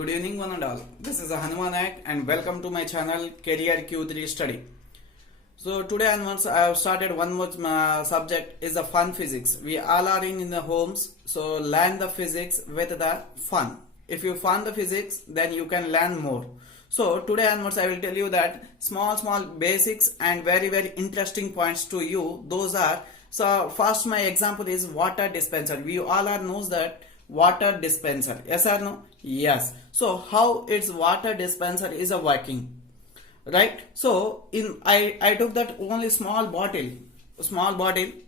Good evening one and all. This is Hanuman Nayak and welcome to my channel Career Q3 Study. So today onwards I have started one more subject is the fun physics. We all are in the homes, so learn the physics with the fun. If you fun the physics, then you can learn more. So today onwards I will tell you that small basics and very interesting points to you. Those are, so first my example is water dispenser. We all are knows that water dispenser, yes or no? Yes. So how its water dispenser is a working, right? So in I took that only small bottle,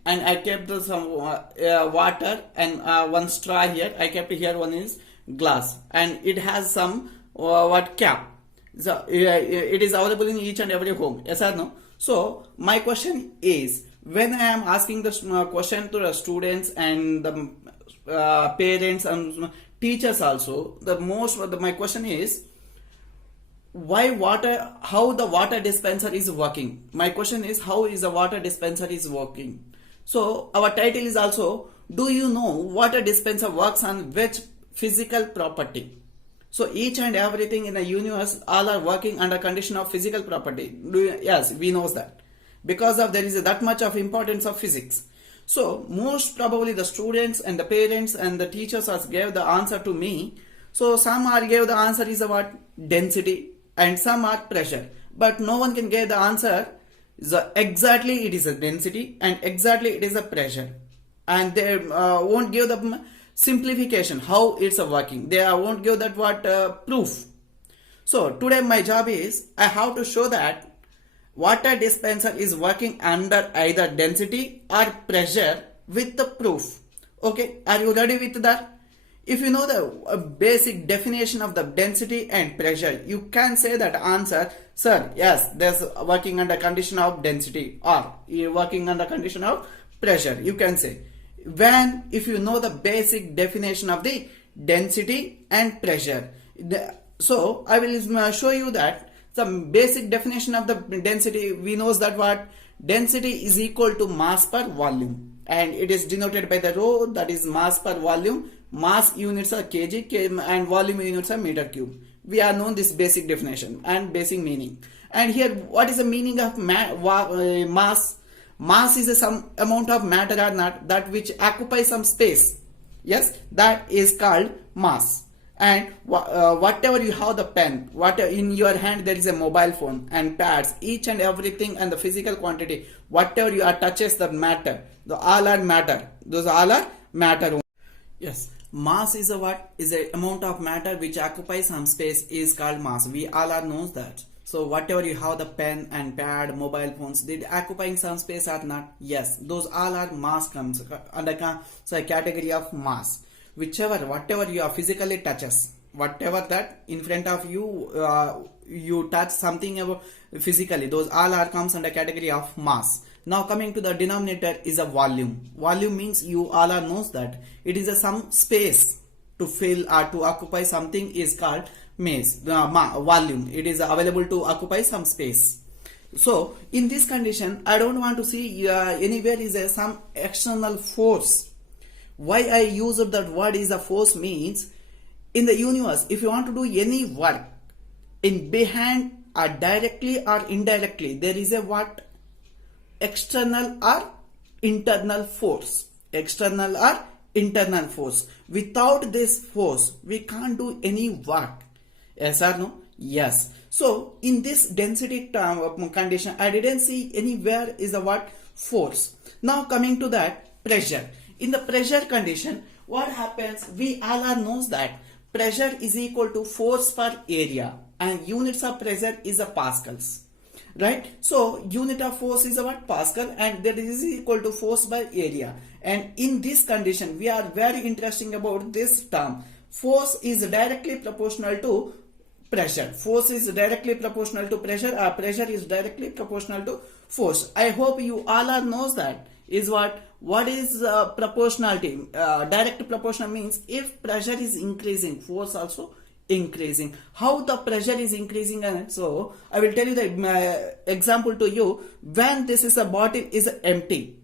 and I kept some water and one straw here. I kept here, one is glass, and it has some what cap. So it is available in each and every home, yes or no? So my question is, when I am asking this question to the students and the parents and teachers also, my question is, why water, how the water dispenser is working. My question is, how is the water dispenser is working. So our title is also, do you know water dispenser works on which physical property. So each and everything in the universe all are working under condition of physical property. Yes, we know that, because of there is that much of importance of physics. So most probably the students and the parents and the teachers has gave the answer to me. So some are gave the answer is what, density, and some are pressure, but no one can give the answer exactly it is a density and exactly it is a pressure, and they won't give the simplification how it's a working. They won't give that what proof. So today my job is, I have to show that water dispenser is working under either density or pressure with the proof. Okay, are you ready with that? If you know the basic definition of the density and pressure, you can say that answer, sir, yes, there's working under condition of density, or working under condition of pressure, you can say. When, if you know the basic definition of the density and pressure. So I will show you that some basic definition of the density. We knows that what density is equal to mass per volume, and it is denoted by the rho, that is mass per volume. Mass units are kg and volume units are meter cube. We are known this basic definition and basic meaning. And here, what is the meaning of mass? Mass is some amount of matter or not that which occupies some space. Yes, that is called mass. And whatever you have the pen, whatever in your hand there is a mobile phone and pads, each and everything and the physical quantity, whatever you are touches the matter, the all are matter. Those all are matter. Yes, mass is a what? Is a amount of matter which occupies some space is called mass. We all are knows that. So whatever you have the pen and pad, mobile phones, they occupying some space or not? Yes, those all are mass comes under category of mass. Whatever you are physically touches, whatever that in front of you, you touch something about physically, those all are comes under category of mass. Now coming to the denominator is a volume. Volume means you all are knows that it is a some space to fill or to occupy something is called mass. Volume, it is available to occupy some space. So in this condition, I don't want to see anywhere is a some external force. Why I use that word is a force means, in the universe, if you want to do any work in behind or directly or indirectly, there is a what? External or internal force. External or internal force. Without this force, we can't do any work. Yes or no? Yes. So in this density condition, I didn't see anywhere is a what? Force. Now coming to that pressure. In the pressure condition, what happens? We all are knows that pressure is equal to force per area, and units of pressure is a pascals. Right? So unit of force is a what? Pascal, and that is equal to force by area. And in this condition, we are very interesting about this term. Force is directly proportional to pressure. Force is directly proportional to pressure, or pressure is directly proportional to force. I hope you all are knows that is what is proportionality. Direct proportional means if pressure is increasing, force also increasing. How the pressure is increasing? And so I will tell you the example to you. When this is a bottle is empty,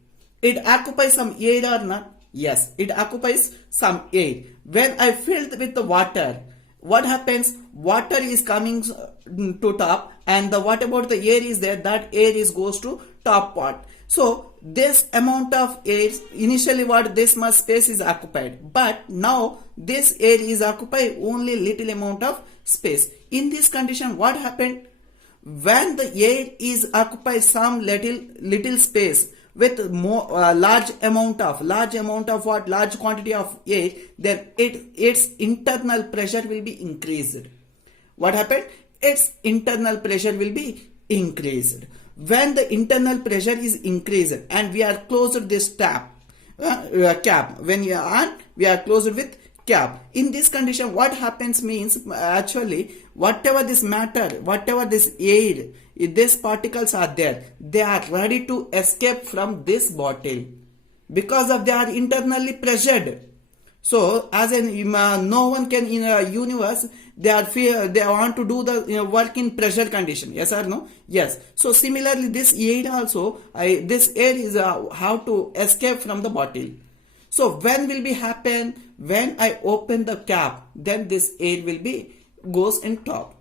it occupies some air or not? Yes, it occupies some air. When I filled with the water, what happens? Water is coming to top, and the what about the air is there? That air is goes to top part. So this amount of air, initially what this much space is occupied, but now this air is occupied only little amount of space. In this condition, what happened? When the air is occupied some little space with more large amount of what, large quantity of air, then its internal pressure will be increased. What happened? Its internal pressure will be increased. When the internal pressure is increased and we are closed this cap, when we are closed with cap. In this condition, what happens means, actually whatever this matter, whatever this air, these particles are there, they are ready to escape from this bottle because of they are internally pressured. So as in no one can in a universe, they want to do the work in pressure condition. Yes or no? Yes. So similarly, this air also, this air is how to escape from the bottle. So when will be happen? When I open the cap, then this air will be goes in top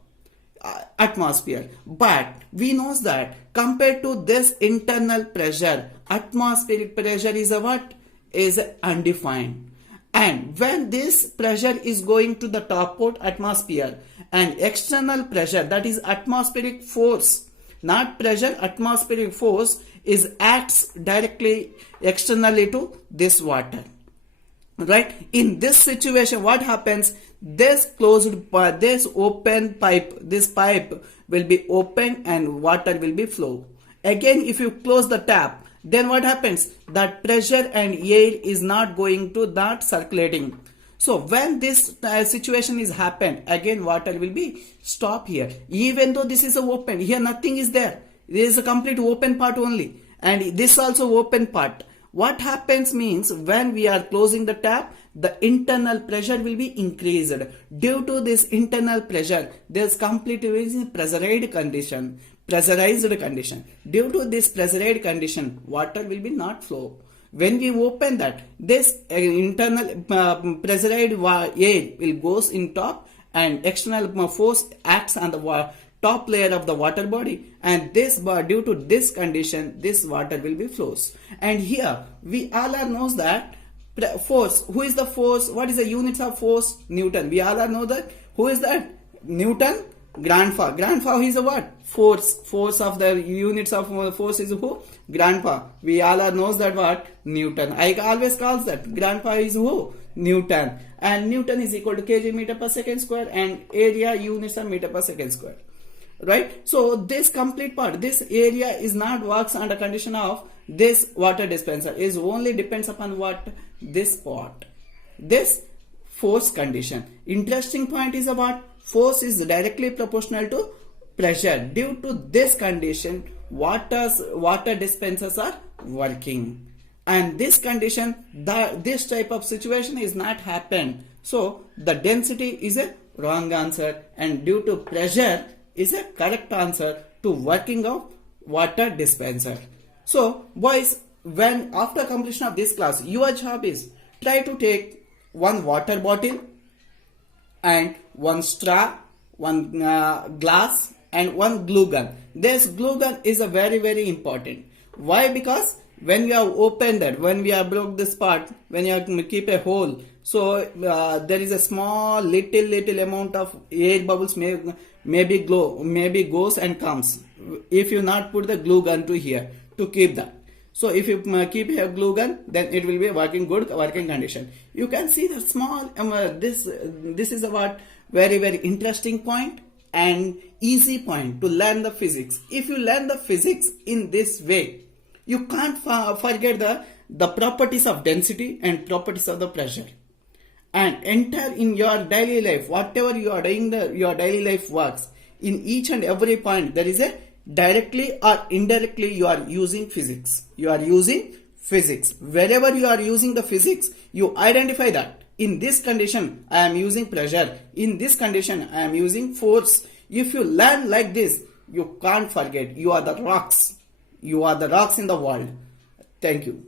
atmosphere. But we knows that compared to this internal pressure, atmospheric pressure is a what? Is undefined. And when this pressure is going to the top port atmosphere, and external pressure, that is atmospheric force, not pressure, atmospheric force is acts directly externally to this water. Right? In this situation, what happens? This open pipe, this pipe will be open and water will be flow. Again, if you close the tap, then what happens? That pressure and air is not going to that circulating. So when this situation is happened, again water will be stop here. Even though this is a open, here nothing is there. There is a complete open part only, and this also open part. What happens means, when we are closing the tap, the internal pressure will be increased. Due to this internal pressure, there is complete pressurized condition. Due to this pressurized condition, water will be not flow. When we open that, this internal pressurized air will goes in top, and external force acts on the top layer of the water body, and this due to this condition, this water will be flows. And here we all are knows that force. Who is the force? What is the units of force? Newton. We all are know that. Who is that? Newton. Grandpa. Grandpa is a what? Force of the units of force is who? Grandpa. We all are knows that what? Newton. I always calls that. Grandpa is who? Newton. And Newton is equal to kg meter per second square, and area units are meter per second square. Right? So this complete part, this area is not works under condition of this water dispenser, is only depends upon what? This part, this force condition. Interesting point is about force is directly proportional to pressure. Due to this condition, water dispensers are working, and this condition, this type of situation is not happened. So the density is a wrong answer, and due to pressure is a correct answer to working of water dispenser. So boys, when after completion of this class, your job is try to take one water bottle and one straw, one glass, and one glue gun. This glue gun is a very important. Why? Because when we have opened that, when we have broke this part, when you have keep a hole, so there is a small little amount of air bubbles maybe goes and comes. If you not put the glue gun to here to keep that. So if you keep a glue gun, then it will be working condition. You can see the small this is about very interesting point and easy point to learn the physics. If you learn the physics in this way, you can't forget the properties of density and properties of the pressure, and enter in your daily life, whatever you are doing, your daily life works. In each and every point, there is a directly or indirectly you are using physics. Wherever you are using the physics, you identify that in this condition I am using pressure, in this condition I am using force. If you learn like this, you can't forget. You are the rocks in the world. Thank you.